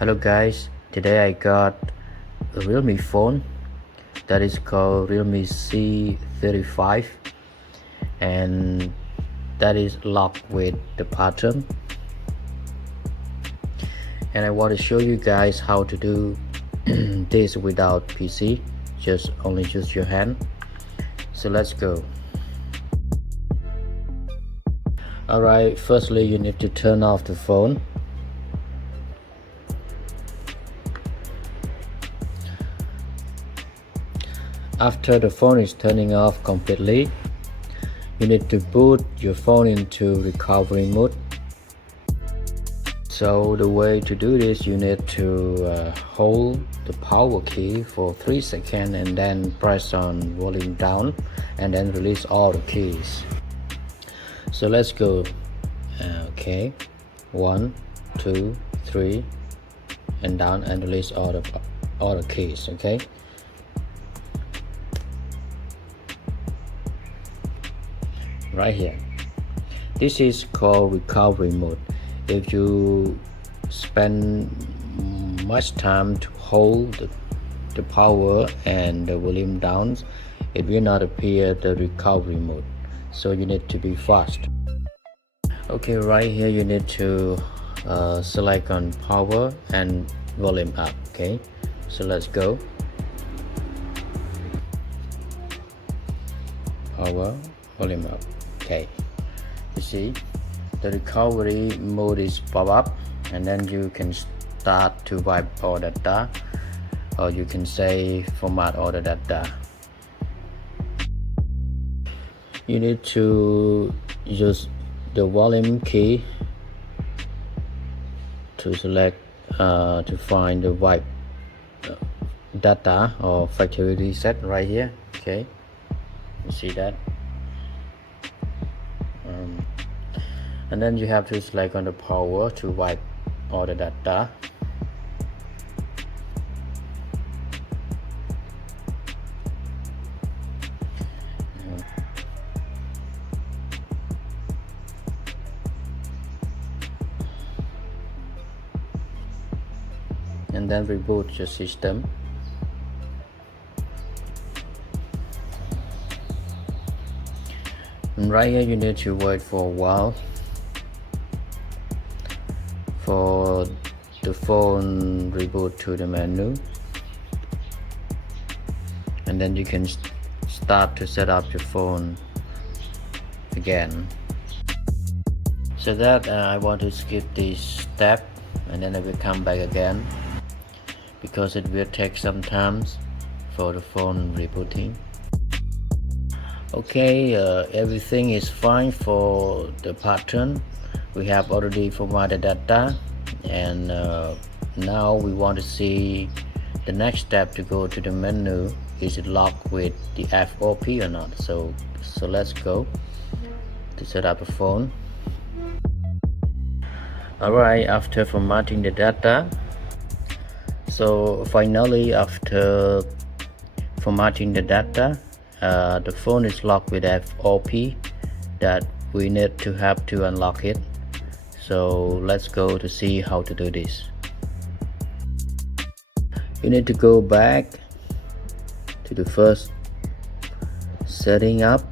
Hello guys, today I got a Realme phone that is called Realme C35 and that is locked with the pattern, and I want to show you guys how to do this without PC, just only use your hand. So let's go. Alright, firstly you need to turn off the phone. After the phone is turning off completely, you need to boot your phone into recovery mode. So the way to do this, you need to hold the power key for 3 seconds and then press on volume down and then release all the keys. So let's go. Okay, 1, 2, 3 and down and release all the keys. Okay, right here, this is called recovery mode. If you spend much time to hold the power and the volume down, it will not appear the recovery mode, so you need to be fast. Okay, right here you need to select on power and volume up. Okay, so let's go. Power, volume up. Okay, you see the recovery mode is pop up, and then you can start to wipe all the data, or you can say format all the data. You need to use the volume key to select to find the wipe data or factory reset right here. Okay, you see that, and then you have to select on the power to wipe all the data. And then reboot your system. And right here you need to wait for a while for the phone reboot to the menu, and then you can start to set up your phone again. So that I want to skip this step, and then I will come back again because it will take some time for the phone rebooting. Okay, everything is fine for the pattern. We have already formatted data, and now we want to see the next step to go to the menu. Is it locked with the FRP or not? So let's go to set up a phone. Alright, after formatting the data, so finally after formatting the data, the phone is locked with FRP, that we need to have to unlock it. So let's go to see how to do this. You need to go back to the first setting up,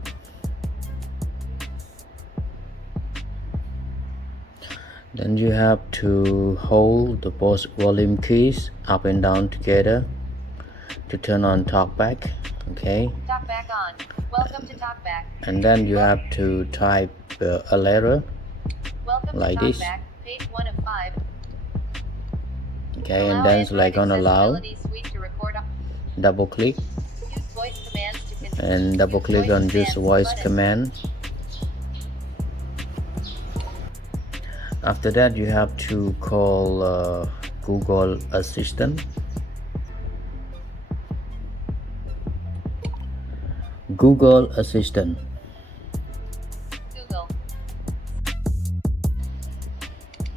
then you have to hold the both volume keys up and down together to turn on talkback. Okay, Talkback on. Welcome to Talkback. and then you have to type a letter Welcome like to this. Talkback, page 1 of 5. Okay, and then select on allow, Suite to record. double click, Use voice commands to and double click on this voice command. After that you have to call Google Assistant. Google Assistant. Google.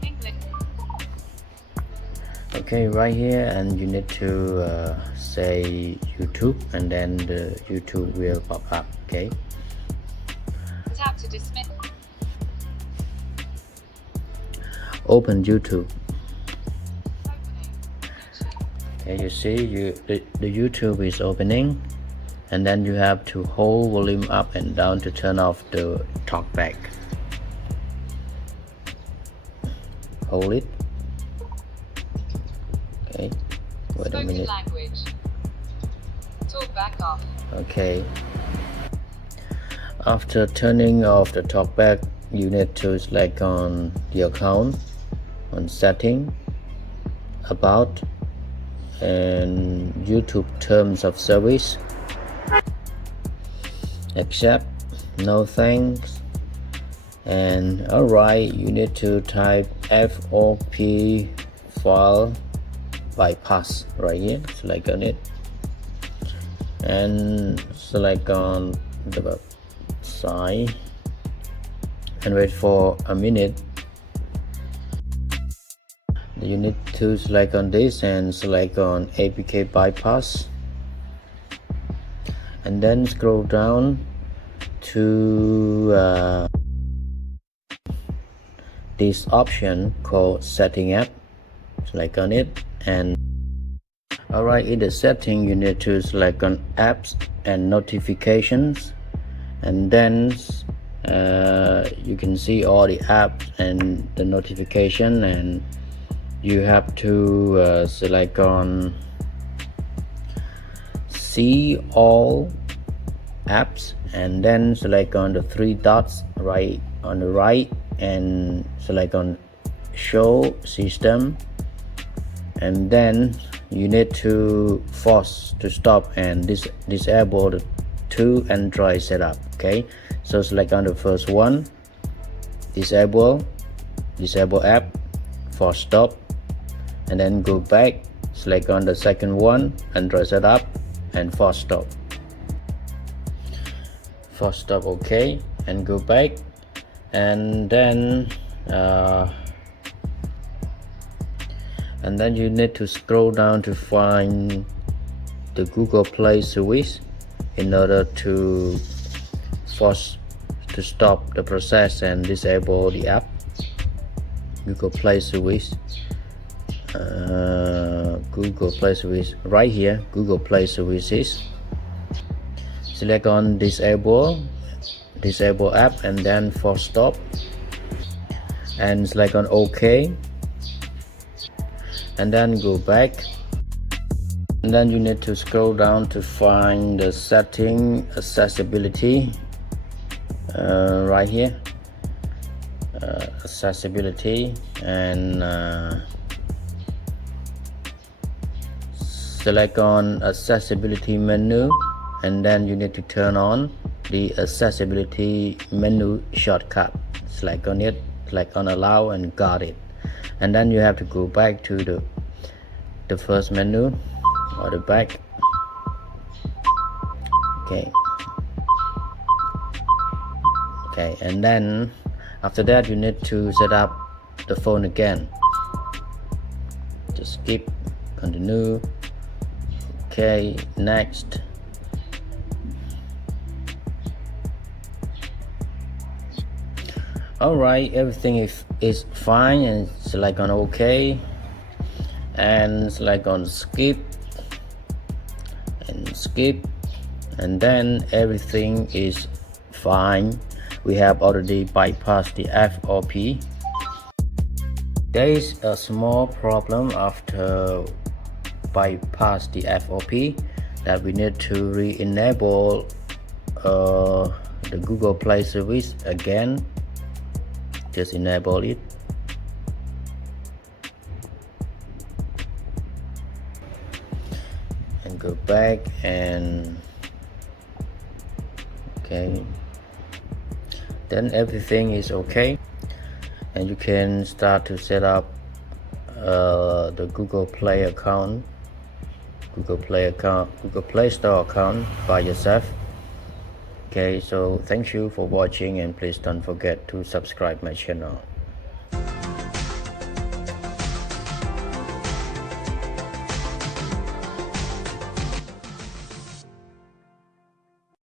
English. Okay, right here, and you need to say YouTube, and then the YouTube will pop up. Okay, Tap to dismiss. open YouTube. Opening. Okay, you see the YouTube is opening, and then you have to hold volume up and down to turn off the talkback. Hold it. Okay, wait a Spoken minute. language. Talk back off. Okay, after turning off the talkback, you need to select on the account, on setting, about, and YouTube terms of service. Accept, no thanks, and alright, you need to type FRP file bypass right here. Select on it and select on the side and wait for a minute. You need to select on this and select on APK bypass, and then scroll down to this option called setting app. Select on it, and alright, in the setting you need to select on apps and notifications, and then you can see all the apps and the notification, and you have to select on see all apps, and then select on the three dots right on the right and select on show system, and then you need to force to stop and disable the two Android setup. Okay, so select on the first one, disable app, force stop, and then go back, select on the second one, Android setup, and force stop. Okay, and go back, and then you need to scroll down to find the Google Play service in order to force to stop the process and disable the app. Google Play service, Google Play service right here, Google Play services. Select on disable app, and then force stop, and select on OK, and then go back, and then you need to scroll down to find the setting accessibility right here, accessibility, and select on accessibility menu, and then you need to turn on the accessibility menu shortcut. Select on it, select on allow, and got it. And then you have to go back to the first menu or the back. Okay, and then after that you need to set up the phone again. Just skip, continue. Okay, next. Alright, everything is fine, and select on OK, and select on skip, and then everything is fine. We have already bypassed the FRP. There is a small problem after bypass the FRP, that we need to re-enable the Google Play service again. Just enable it, and go back, and okay, then everything is okay, and you can start to set up the Google Play account, Google Play Store account by yourself. Okay, so thank you for watching, and please don't forget to subscribe my channel.